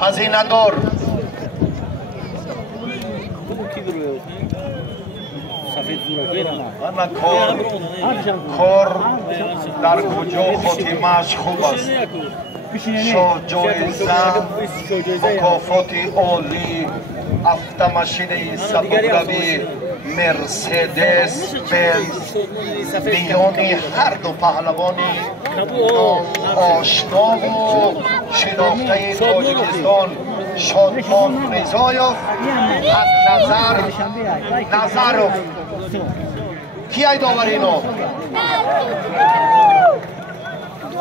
خزینه‌دار کار در کجا خاتمه‌اش خوب است شاه جایزه مکافات عالی автомашини сабукравӣ مرسدس بنز میانی هر دو پهلوانی آشنا و شناخته تاجیکستان شادمان رضایف از نظرف کی ای داورینو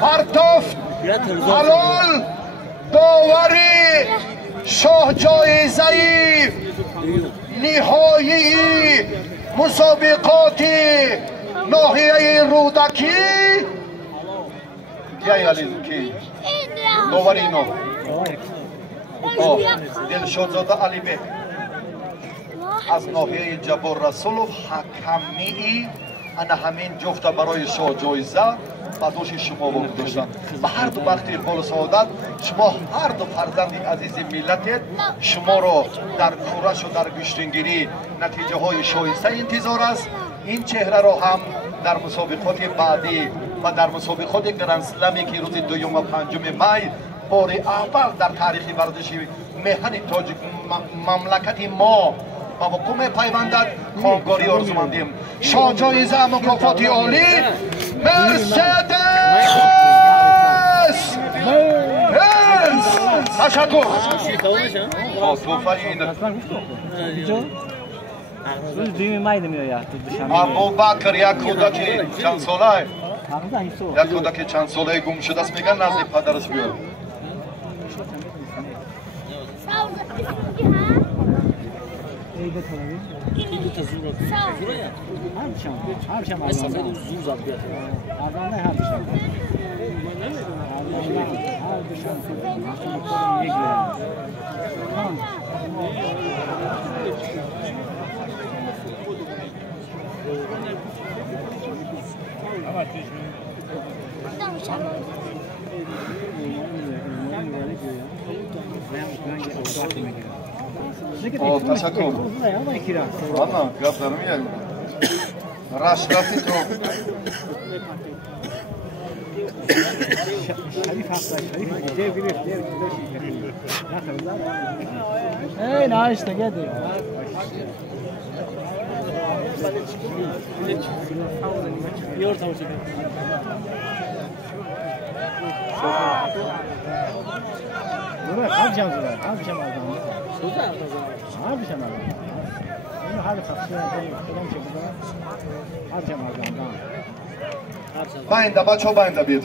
پرتفت حلال داوری شاه جایزه نهایی مسابقات ناحیه رودکی کی علی کی داورینو دلشادزاده علی بک از ناحیه جبار رسولов حکمی انا همین جفت برای شاه جایزه با دوش شما وارد داشتن و هر دو وقت اقبال سعادت شما هر دو فرزند عزیز ملتید شما را در کورش و در گشتنگیری نتیجه های شایسته انتظار است این چهره را هم در مسابقات بعدی و در مسابقات گرند اسلمی که روز دوم و پنجم می بار اول در تاریخ ورزش مهن تاجیک مملکت ما با حکومت پیوندد کامگاری آرزومندیم شاه جایزه مکافات عالی مرسدس تشکر ابوبکر یک کودک چند ساله یک کودک چند ساله گم شده است میگن نزد پدرش بیار تشکر والا گپ در میاد رشدتی تو شریف هست شریف دیگه گرفت ای ناش تگدی یور تو چه برو خرج جام زدن خرج جام زدن خرج جام زدن اینو حال خاصی کدام چه بودن خرج جام زدن باینده بچه‌ها باینده بیاد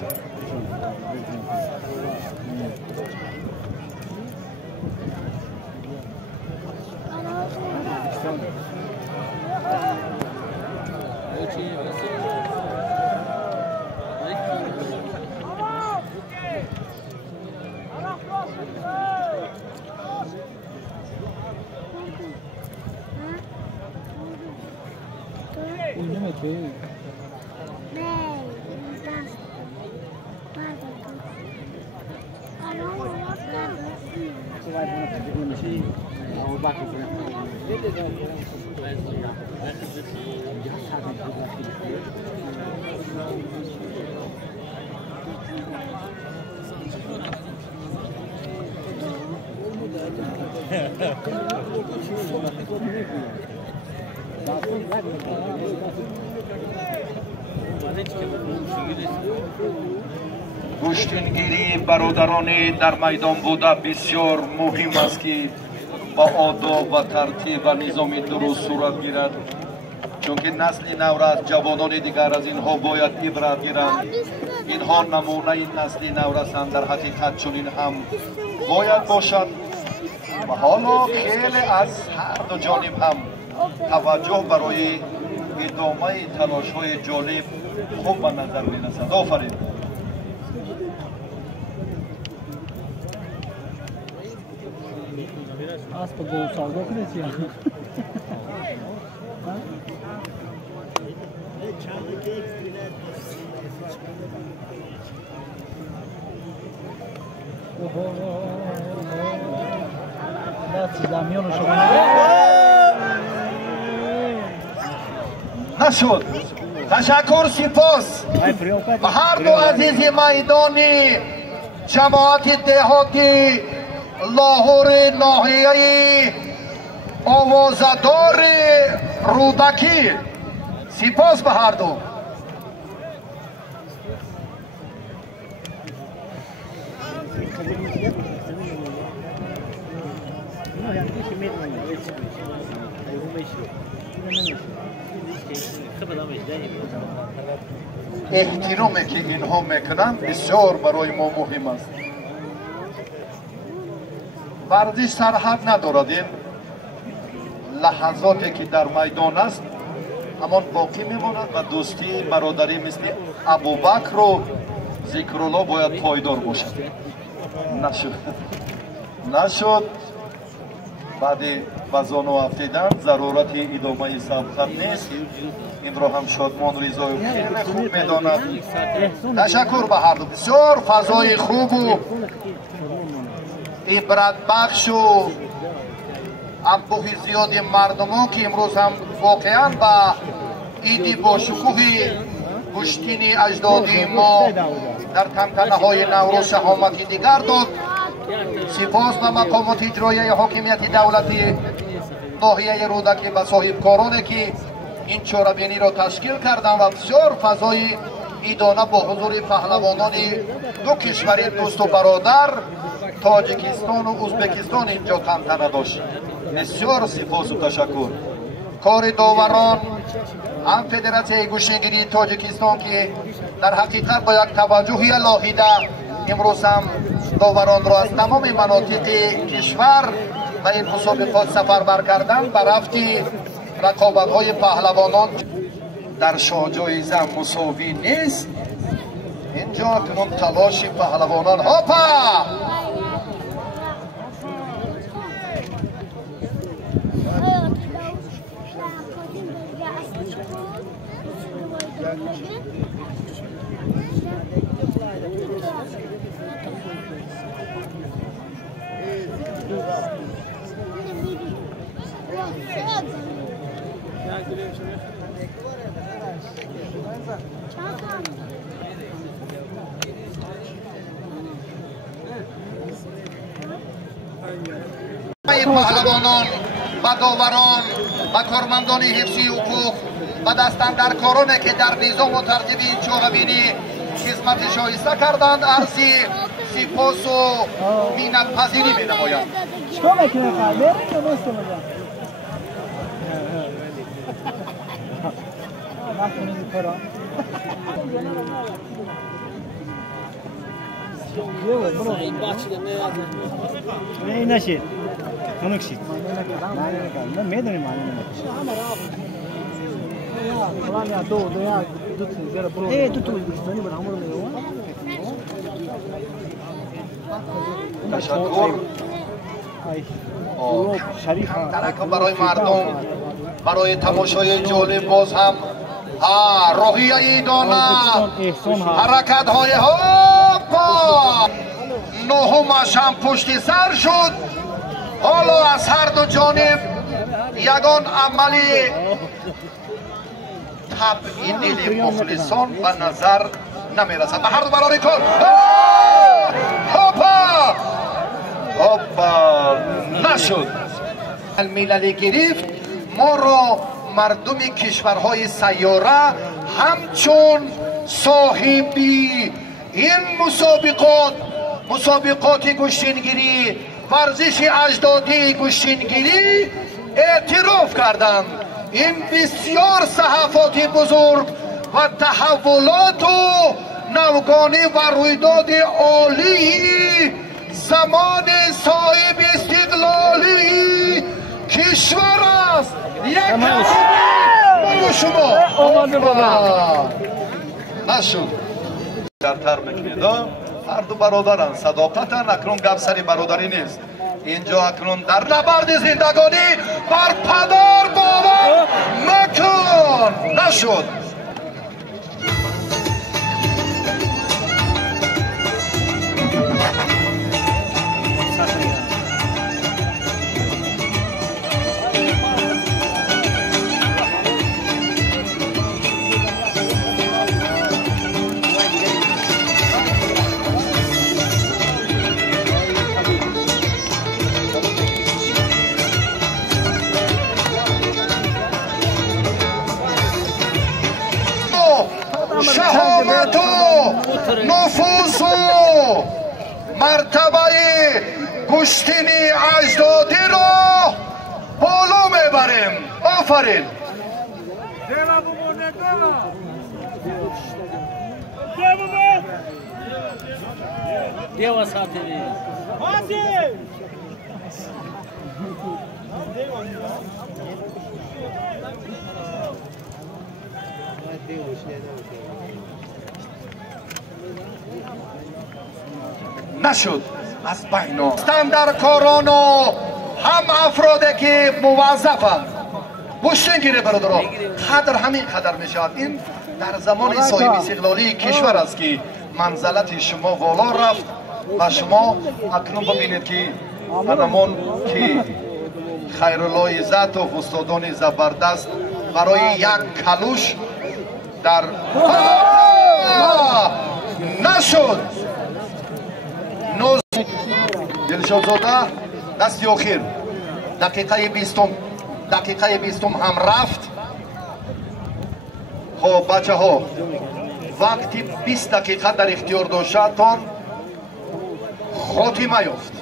گشتنگیری برادران در میدان بوده بسیار مهم است که با آداب و ترتیب و نظام درست صورت گیرد چون که نسل نو را از جوانان دیگر از اینها باید عبرت گیرند اینها نمونه این نسل نو رسند در حقیقت چنین هم باید باشد و حالا خیلی از هر دو جانب هم توجه برای ادامه تلاش های جالب خوب به نظر می رسد. آفرین. اسب گل سودا کنید یا نشد. تشکر سپاس به هر دو عزیز میدانی جماعت دهاتی لاهور ناحیه آوازدار رودکی. سپاس به هر دو. احترامی که اینها میکنند بسیار برای ما مهم است. ورزش سرحد ندارد. این لحظاتی که در میدان است همان باقی میماند و دوستی برادری مثل ابوبکر و ذکرالله باید پایدار باشد. نشد. بعد بزانو افتیدن ضرورت ادامه سبقت نیست. این را هم شادمان ریزای خیلی خوب میداند. تشکر به هر دو. بسیار فضای خوب و عبرت بخش و انبوه زیاد مردمان که امروز هم واقعا با عید با شکوه گشتین اجدادی ما در تنتنه های نوروز شهامتی دیگر داد. سپاس به مقامات اجرایی حاکمیت دولتی ناحیه رودکی و صاحبکارانی که این چاره‌بینی را تشکیل کردند و بسیار فضای عیدانه با حضور پهلوانان دو کشور دوست و برادر تاجیکستان و ازبکستان اینجا تنتنه داشت. بسیار سپاس و تشکر. کار داوران هم فدراسیون گوشه‌گیری تاجیکستان که در حقیقت با یک توجهی لاحیده امروز هم داوران را از تمام مناطق کشور و این مسابقات سفربر کردن به رفت رقابت‌های پهلوانان. در شاهجایزه مساوی نیست. اینجا کنون تلاش پهلوانان. هاپا پهلوانان و داوران و کارمندان حفظی حقوق و دستاندرکارانی که در نظام و ترتیب این چاره‌بینی خدمت شایسته کردند عرضی سپاس و منت پذیری می‌نمایند. این نشید اونو کشید نه میدونی معنی تشکر برای مردم برای تماشای جالب. باز هم روحیه ایدانه حرکت های هاپا نهمش هم پشت سر شد. حالا از هر دو جانب یگان عملی طبع دل مخلصان به نظر نمیرسد. به هر دو برای کار هاپا هاپا نشد. الملل گرفت ما را مردم کشورهای سیاره همچون صاحبی این مسابقات گوشتینگیری ورزش اجدادی گوشتینگیری اعتراف کردند. این بسیار صحفات بزرگ و تحولات و نوگانه و رویداد عالی زمان صاحب استقلالی کشور است. یک شما نشد در ترم کنیدا هر دو برادران صداقتن. اکنون گپ سری برادری نیست. اینجا اکنون در نبرد زندگانی بر پدر باور مکن. نشد. مرتبه کشتنی اجدادی رو بالا میبریم. آفرین. Deva satiri. نشد از بین در کاران و هم افرادی که موظفند پشتین گیره برادران قدر همین قدر می شود. این در زمان صاحب استقلالی کشور است که منزلت شما والا رفت و شما اکنون ببینید که انمان که خیرالله عزت و استادان زبردست برای یک کلوش در نشد. دلشادزاده دستی آخر دقیقه 20 هم رفت. خب بچه ها وقتی 20 دقیقه در اختیار داشتتان خاتمه یافت.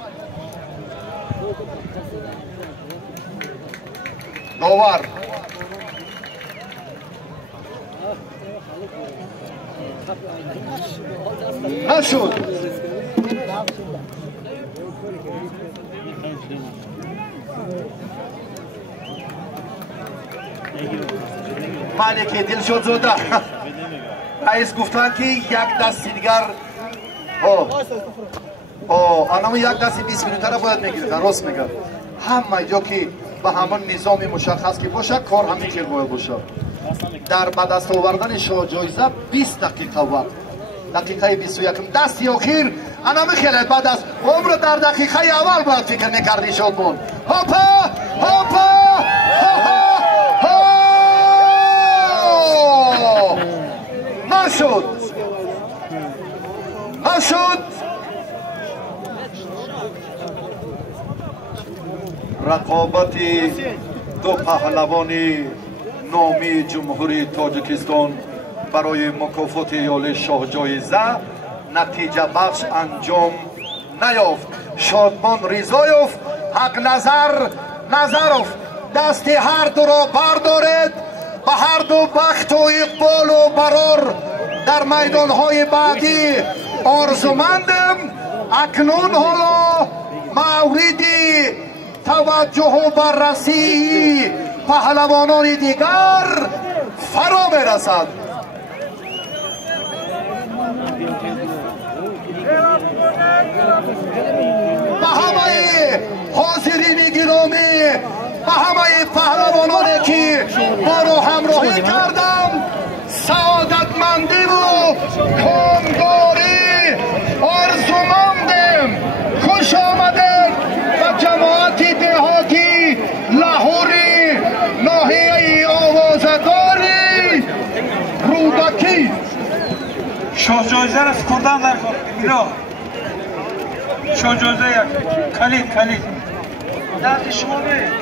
داور نشد. مالک دلشادزاده رئیس گفتن که یک دستی دیگر آنها یک دستی 20 مینوته را باید میگیرد. راست میگه. همه جا که به همان نظام مشخص که باشه کار همین که باید باشه. در به دست آوردن شاه جایزه 20 دقیقه وقت. دقیقه 21 دستی آخر انا میخیلد بعد از عمر در دقیقه اول باید فکر میکردی شادمان. هاپا هاپا نشد رقابت دو پهلوان نامی جمهوری تاجیکستان برای مکافات یال شاه جایزه نتیجه بخش انجام نیافت. شادمان رضایف حق نظرف دست هر دو را بردارد. به هر دو بخت و اقبال و برار در میدانهای بعدی آرزومندم. اکنون حالا موردی توجه و بررسی پهلوانان دیگر فرا میرسد. به همه حاضرین گرامی، به همه پهلوانانی که ما رو همراهی کردم سعادتمندی و کامگاری آرزومندم. خوش آمدید به جماعت دهاتی لاهوری ناحیه آوازداری رودکی. شاه جایزه را سپردن در ایران. شاه جایزه یک کلید دست شما بیرید.